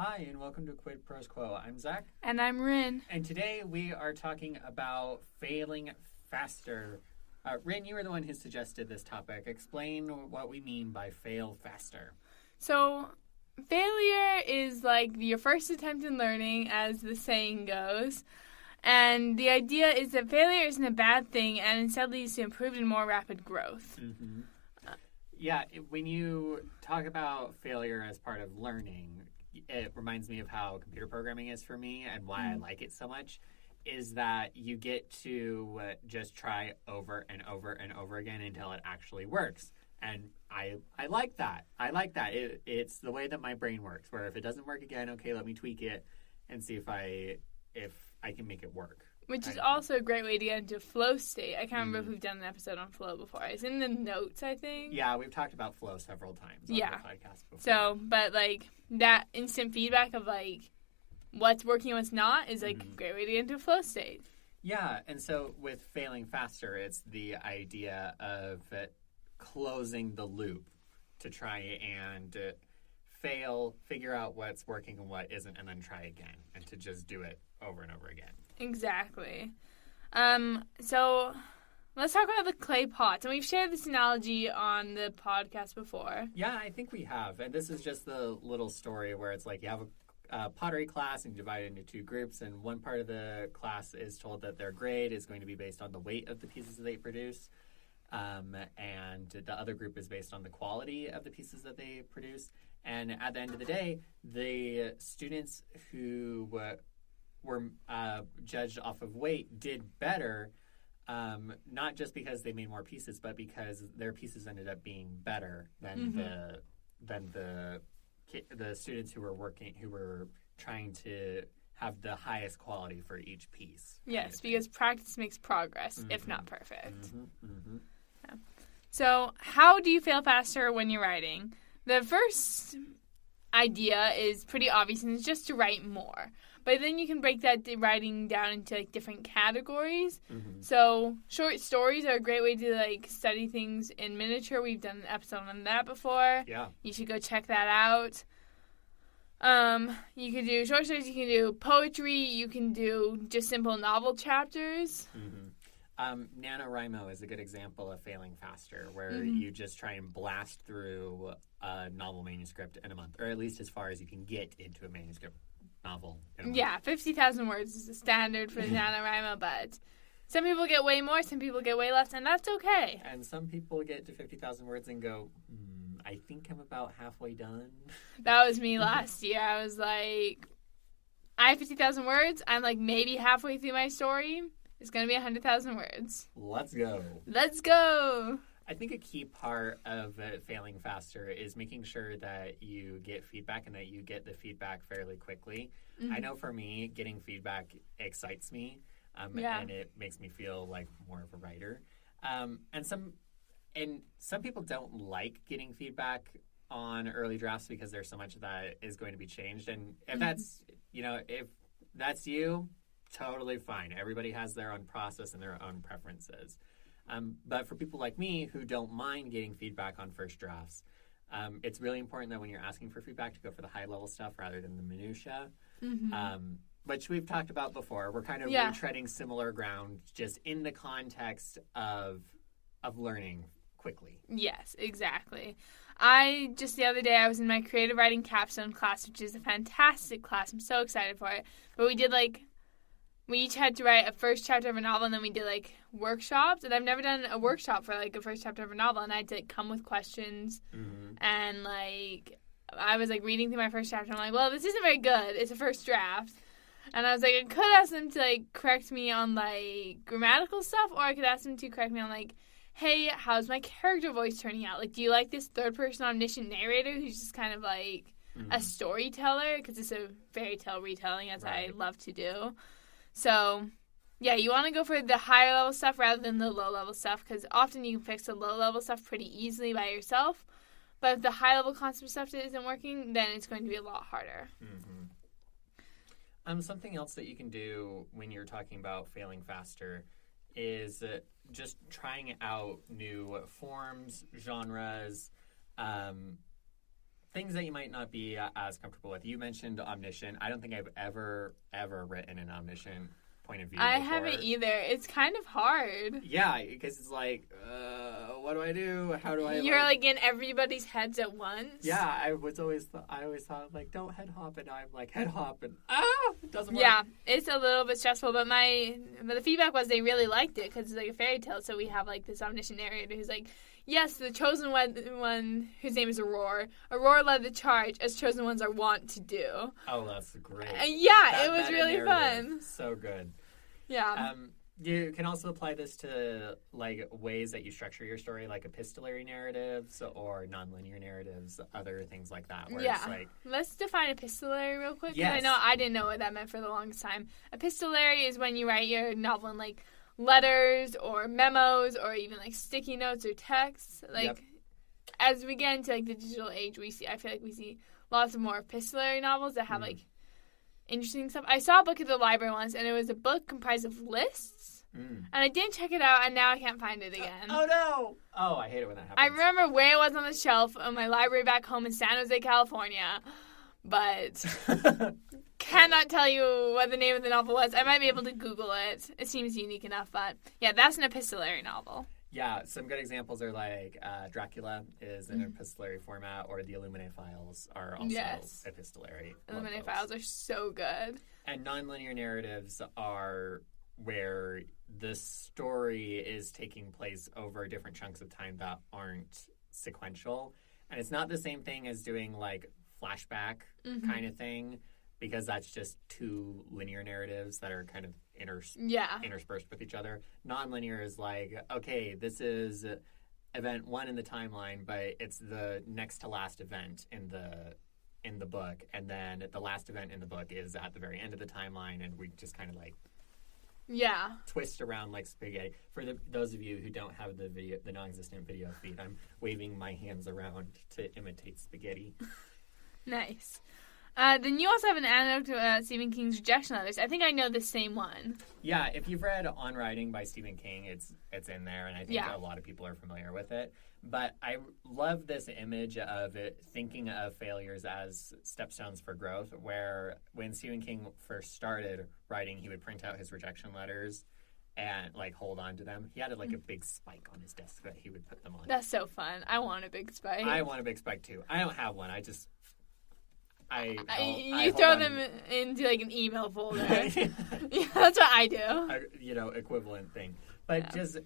Hi, and welcome to Quid Pros Quo. I'm Zac. And I'm Rin. And today we are talking about failing faster. Rin, you were the one who suggested this topic. Explain what we mean by fail faster. So, failure is like your first attempt in learning, as the saying goes. And the idea is that failure isn't a bad thing and instead leads to improved and more rapid growth. Mm-hmm. When you talk about failure as part of learning, it reminds me of how computer programming is for me and why I like it so much, is that you get to just try over and over and over again until it actually works. And I like that. I like that. It's the way that my brain works, where if it doesn't work again, okay, let me tweak it and see if I can make it work. Which is also a great way to get into flow state. I can't remember if we've done an episode on flow before. It's in the notes, I think. Yeah, we've talked about flow several times on the podcast before. So, but like that instant feedback of like what's working and what's not is like a great way to get into a flow state. Yeah, and so with failing faster, it's the idea of closing the loop to try and fail, figure out what's working and what isn't, and then try again, and to just do it over and over again. Exactly. So let's talk about the clay pots. And we've shared this analogy on the podcast before. Yeah, I think we have. And this is just the little story where it's like you have a pottery class and you divide it into two groups. And one part of the class is told that their grade is going to be based on the weight of the pieces that they produce. And the other group is based on the quality of the pieces that they produce. And at the end of the day, the students who were judged off of weight did better, not just because they made more pieces, but because their pieces ended up being better than the students who were trying to have the highest quality for each piece. Yes, because practice makes progress, if not perfect. Yeah. So, how do you fail faster when you're writing? The first idea is pretty obvious, and it's just to write more. But then you can break that writing down into like different categories. So short stories are a great way to like study things in miniature. We've done an episode on that before. Yeah. You should go check that out. You can do short stories, you can do poetry, you can do just simple novel chapters. NaNoWriMo is a good example of failing faster, where you just try and blast through a novel manuscript in a month, or at least as far as you can get into a manuscript novel. 50,000 words is the standard for NaNoWriMo, but some people get way more, some people get way less, and that's okay. And some people get to 50,000 words and go, I think I'm about halfway done. That was me last year. I was like, I have 50,000 words. I'm like maybe halfway through my story. It's going to be 100,000 words. Let's go. Let's go. I think a key part of failing faster is making sure that you get feedback and that you get the feedback fairly quickly. I know for me, getting feedback excites me, and it makes me feel like more of a writer. And some people don't like getting feedback on early drafts because there's so much that is going to be changed. And if that's you, totally fine. Everybody has their own process and their own preferences. But for people like me who don't mind getting feedback on first drafts, it's really important that when you're asking for feedback to go for the high-level stuff rather than the minutia, which we've talked about before. We're kind of retreading similar ground just in the context of learning quickly. Yes, exactly. Just the other day, I was in my creative writing capstone class, which is a fantastic class. I'm so excited for it. But we each had to write a first chapter of a novel, and then we did like workshops. And I've never done a workshop for like a first chapter of a novel, and I had to like, come with questions. And like I was like reading through my first chapter, and I'm like, well, this isn't very good. It's a first draft. And I was like, I could ask them to like correct me on like grammatical stuff, or I could ask them to correct me on like, hey, how's my character voice turning out? Like, do you like this third person omniscient narrator who's just kind of like a storyteller? Because it's a fairy tale retelling, as I love to do. So, yeah, you want to go for the higher level stuff rather than the low level stuff, because often you can fix the low level stuff pretty easily by yourself. But if the high level concept stuff isn't working, then it's going to be a lot harder. Something else that you can do when you're talking about failing faster is just trying out new forms, genres, things that you might not be as comfortable with. You mentioned omniscient. I don't think I've ever written an omniscient point of view I before. haven't either. It's kind of hard. Yeah, because it's like, what do I do? How do I? You're like in everybody's heads at once. Yeah, I always thought like, don't head hop, and now I'm like head hop, and it doesn't work. Yeah, it's a little bit stressful, but the feedback was they really liked it because it's like a fairy tale. So we have like this omniscient narrator who's like, yes, the chosen one whose name is Aurora. Aurora led the charge, as chosen ones are wont to do. Oh, that's great. Yeah, it was really fun. So good. Yeah. You can also apply this to like ways that you structure your story, like epistolary narratives or nonlinear narratives, other things like that. Where it's like, let's define epistolary real quick. Yes. I know I didn't know what that meant for the longest time. Epistolary is when you write your novel in like letters or memos or even like sticky notes or texts. Like as we get into like the digital age, I feel like we see lots of more epistolary novels that have like interesting stuff. I saw a book at the library once, and it was a book comprised of lists, and I didn't check it out, and now I can't find it again. Oh no! Oh, I hate it when that happens. I remember where it was on the shelf in my library back home in San Jose, California, but cannot tell you what the name of the novel was. I might be able to Google it. It seems unique enough, but yeah, that's an epistolary novel. Yeah, some good examples are like Dracula is in epistolary format, or the Illuminae files are also epistolary. Illuminae files are so good. And nonlinear narratives are where the story is taking place over different chunks of time that aren't sequential. And it's not the same thing as doing like flashback kind of thing, because that's just two linear narratives that are kind of interspersed with each other. Nonlinear is like, okay, this is event 1 in the timeline, but it's the next to last event in the book, and then the last event in the book is at the very end of the timeline, and we just kind of like twist around like spaghetti. For those of you who don't have the non-existent video feed, I'm waving my hands around to imitate spaghetti. Nice. Then you also have an anecdote to Stephen King's rejection letters. I think I know the same one. Yeah, if you've read On Writing by Stephen King, it's in there, and I think a lot of people are familiar with it. But I love this image of it, thinking of failures as stepstones for growth, where when Stephen King first started writing, he would print out his rejection letters and like hold on to them. He had like a big spike on his desk that he would put them on. That's so fun. I want a big spike. I want a big spike too. I don't have one. You throw them into like an email folder. Yeah, that's what I do. Equivalent thing. But just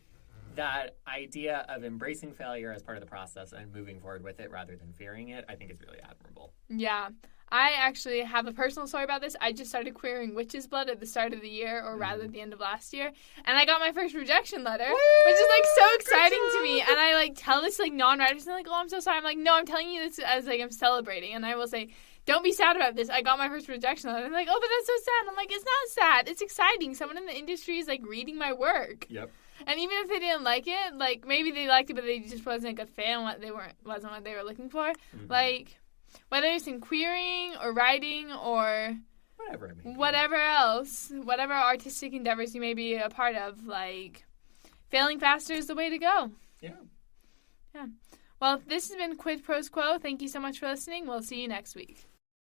that idea of embracing failure as part of the process and moving forward with it rather than fearing it, I think is really admirable. Yeah. I actually have a personal story about this. I just started querying witch's blood at the start of the year, or rather the end of last year, and I got my first rejection letter, which is like so exciting to me. And I like tell this like non-writers, and like, oh, I'm so sorry. I'm like, no, I'm telling you this as like I'm celebrating, and I will say, don't be sad about this. I got my first rejection letter. I'm like, oh, but that's so sad. I'm like, it's not sad. It's exciting. Someone in the industry is like reading my work. Yep. And even if they didn't like it, like maybe they liked it, but they just wasn't a good fit and wasn't what they were looking for. Like, whether it's in querying or writing or whatever else, whatever artistic endeavors you may be a part of, like, failing faster is the way to go. Yeah. Well, this has been Quid Pros Quo. Thank you so much for listening. We'll see you next week.